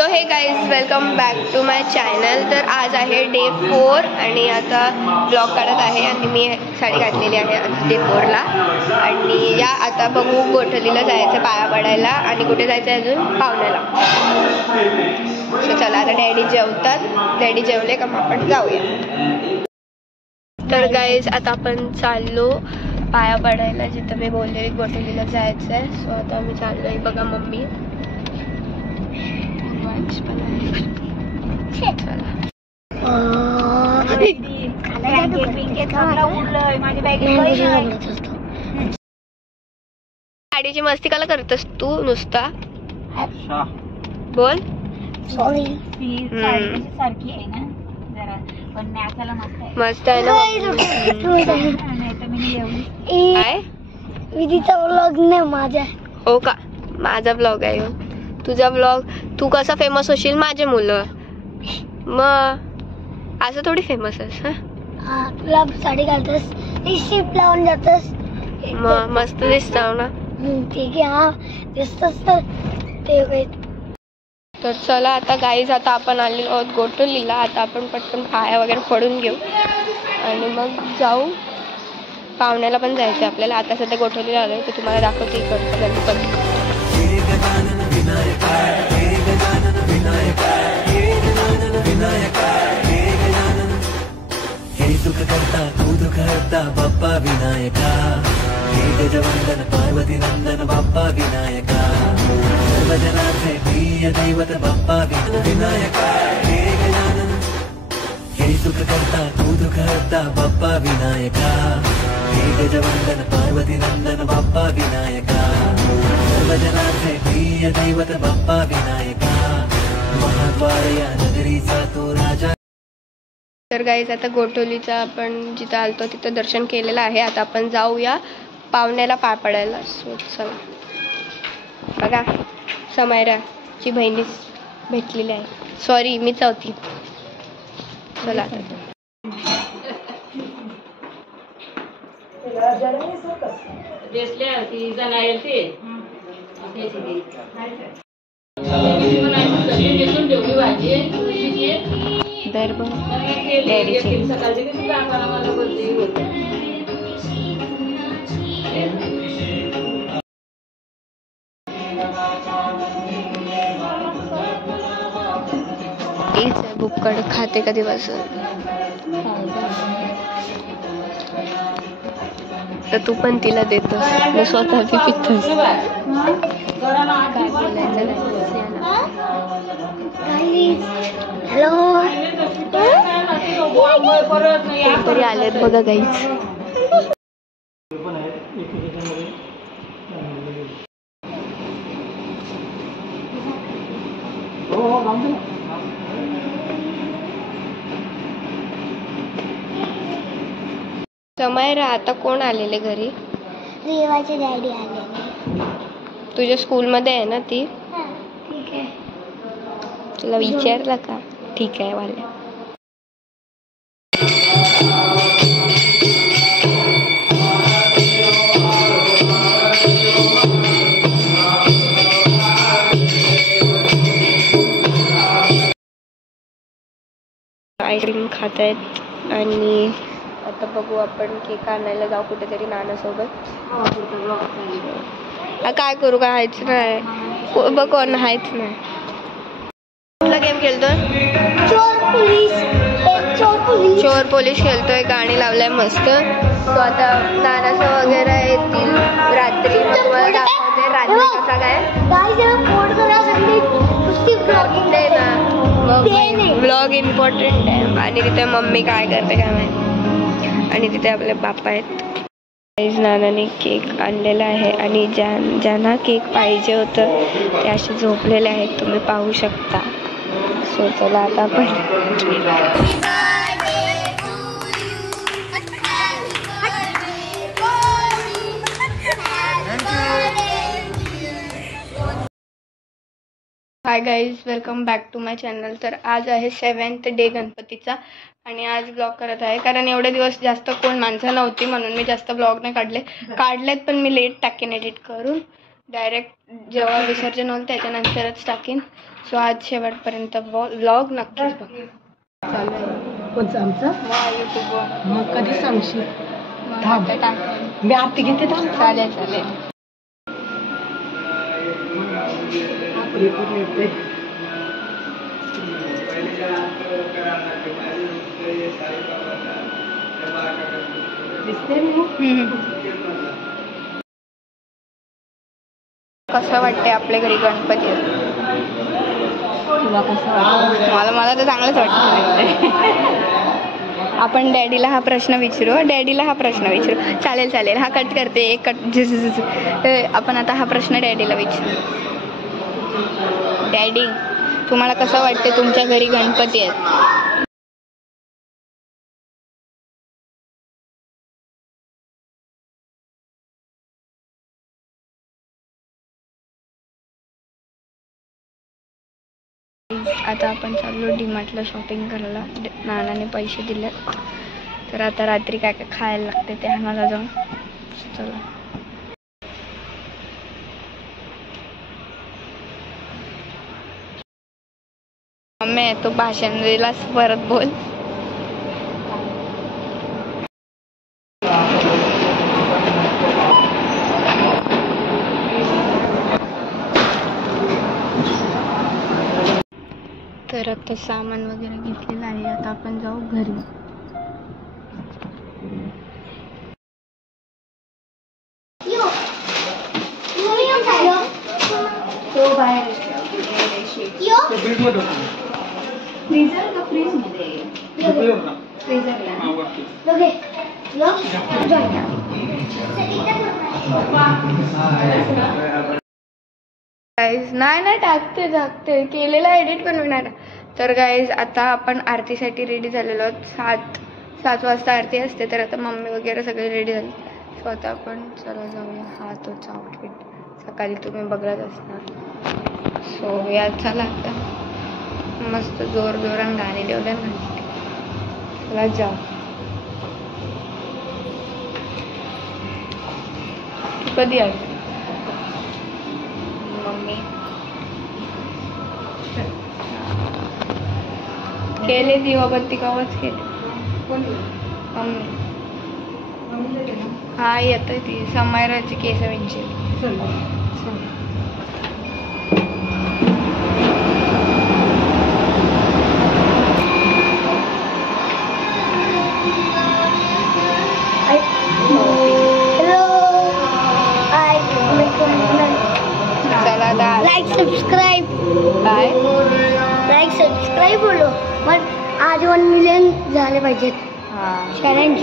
So hey guys welcome back to my channel. तर आज आहे डे 4 आणि आता ब्लॉग काढत आहे आणि मी साडी घातलेली आहे डे 4ला. आणि या आता बघू गोठवलीला जायचं पाया पडायला आणि कुठे जायचं अजून पाहुण्याला. सो चला आता डॅडी जेवतात, डॅडी जेवले का मग आपण जाऊया. तर गाईज आता आपण चाललो पाया पडायला जिथं मी बोलले गोठवलीला जायचं आहे. सो आता आम्ही चाललोय. बघा मम्मी गाडीची मस्ती काला करतस तू नुसता बोल. सॉरी सारखी आहे ना जरा पण नाचायला मस्त आहे ना. काय विधीचा व्लॉग नाही माझा. हो का? माझा ब्लॉग आहे. तुझा ब्लॉग तू कसा फेमस होशील माझे मुलं मग असं थोडी फेमस आहेस. हा तुला साडी घालतस शिप लावून जातस मग मस्त दिसताव ना. ठीक आहे हा दिसतस ते. तर चला आता गाईज आता आपण आलेलो आहोत गोठवलीला. आता आपण पटकन पाया वगैरे पडून घेऊ आणि मग जाऊ. पाहुण्याला पण जायचं आपल्याला. आता सध्या गोठवलीला आलोय तर तुम्हाला दाखवते इकडचं गणपती. सुख करता तू दुख हरता बाप्पा विनायका. हे गजवंदन पार्वती नंदन बाप्पा विनायका. सर्वजनाचे प्रिय दैवत बाप्पा विनायका. हे गजानन हे सुख करता तू दुख हरता बाप्पा विनायका. हे गजवंदन पार्वती नंदन बाप्पा विनायका. सर्वजनाचे प्रिय दैवत बाप्पा विनायका. महाद्वार या नगरीचा तो राजा. तर गाईज आता गोठवलीचा आपण जिथं आलतो तिथं दर्शन केलेलं आहे. आता आपण जाऊया पाहुण्याला पाय पडायला. सो चला. बघा समायराची बहिणी भेटलेली आहे. सॉरी मीच होती. चला आता दर बुक्कड खाते का दिवस तर तू पण तिला देतोस स्वतः बी पितोस. काय बोलायचं हॅलो तरी आलेत बघा गाईच. समायरा आता कोण आलेले घरी? देवाचे डॅडी आलेले. तुझ्या स्कूलमध्ये आहे ना ती? ठीक आहे. तुला विचारलं का? ठीक आहे वाले. आईस्क्रीम खात आहेत आणि आता बघू आपण केक आणायला जाऊ कुठेतरी नानासोबत. काय करू? काय हायच नाही बघ कोण हायच नाही. कुठला गेम खेळतोय? चोर पोलीस खेळतोय. गाणी लावलाय मस्त. तो आता नानासो वगैरे येतील रात्री. तुम्हाला दाखवते रात्री कसा काय ब्लॉग इम्पॉर्टंट आहे. आणि तिथे मम्मी काय करते काय माहिती. आणि तिथे आपले बाप्पा आहेत. नानाने केक आणलेला आहे आणि ज्यांना केक पाहिजे होतं ते असे झोपलेले आहेत. तुम्ही पाहू शकता. सो चला आता आपण hi guys welcome back to my channel. तर आज आहे 7th डे गणपतीचा आणि आज ब्लॉग करत आहे कारण एवढे दिवस जास्त कोण माणसं नव्हती म्हणून मी जास्त ब्लॉग नाही काढलेत पण मी लेट टाकेन एडिट करून. डायरेक्ट जेव्हा विसर्जन होईल त्याच्यानंतरच टाकीन. सो आज शेवटपर्यंत व्लॉग नक्कीच बघ. चालू आहे कोणचं आमचं युट्यूबवर. मग कधी सांगशील? आता टाकेन. मी आरती घेते थांब. चालेल चालेल. दिसते मी. कसं वाटतंय आपल्या घरी गणपती आहेत? तुला कसं वाटतं? मला तर चांगलंच वाटतं. आपण डॅडीला हा प्रश्न विचारू. चालेल चालेल. हा कट करते. एक कट. आपण आता हा प्रश्न डॅडीला विचारू. डॅडी, तुम्हाला कसं वाटतं तुमच्या घरी गणपती आहेत? आता आपण चाललो डीमार्टला शॉपिंग करायला. नानाने पैसे दिले, तर आता रात्री काय काय खायला लागते ते आम्हाला जाऊन. चला. मम्मी तो भाषण दिलास, परत बोल. तर आता सामान वगैरे घेतलेलं आहे. आता आपण जाऊ घरी. गाईज नाही टाकते केलेला एडिट पण होणार. तर गाईज आता आपण आरतीसाठी रेडी झालेलो आहोत. 7 वाजता आरती असते, तर आता मम्मी वगैरे सगळे रेडी झाले. सो आता आपण चला जाऊया. हा तोच आउटफिट सकाळी तुम्ही बघत असणार. सो या चला आता मस्त जोरान गाणी लावल्या ना. चला जाऊ. कधी आहे मम्मी? केले दिवाबत्ती कवच केले. मम्मी हा येतोय ती समायराची केस विंची. Like subscribe. काय लाईक सबस्क्राईब बोलो. मग आज 1 मिलियन झाले पाहिजेत. चॅलेंज.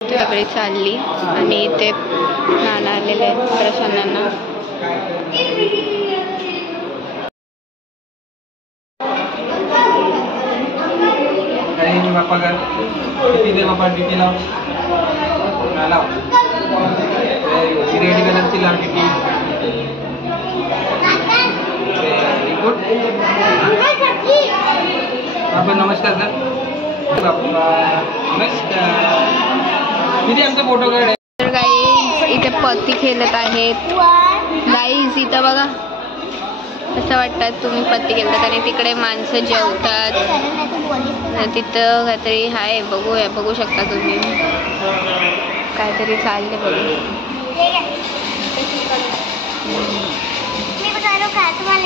सगळी चालली आणि इथे नाना आलेले आहेत प्रसन्नांना. बापा का किती दे बापा डीपी लाव रेडी कलरची लाव डीपी. गुड. बाबा नमस्कार सर. नमस्कार. किती आमचा फोटो काढ. तर गाईज इथे पत्ती खेळत आहेत. गाईज इथं बघा कसं वाटतात तुम्ही पत्ती खेळतात आणि तिकडे माणसं जेवतात. तिथं काहीतरी आहे बघू शकता तुम्ही. काहीतरी चालले बघू.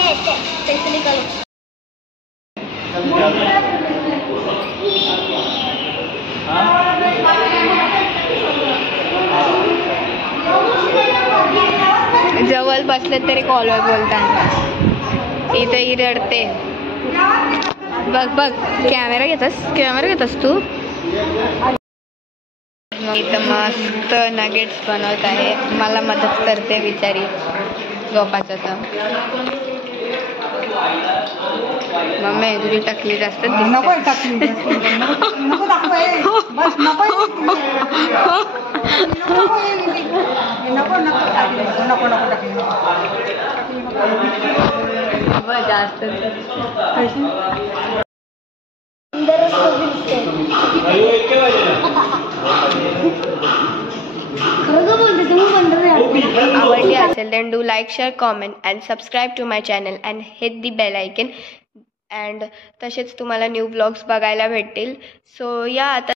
पैसे निकालो. जवळ बसलं तरी कॉलवर बोलतात. इथं ही रडते. बघ बघ कॅमेरा घेतस तू. इथं मस्त नगेट्स बनवत आहे. मला मदत करते बिचारी झोपाचं. तर मम्मी तुझी टकली जास्त जास्त आवडली असेल then do like, share, comment and subscribe to my channel and hit the bell icon and तसेच तुम्हाला न्यू व्लॉग्स बघायला भेटतील. सो या आता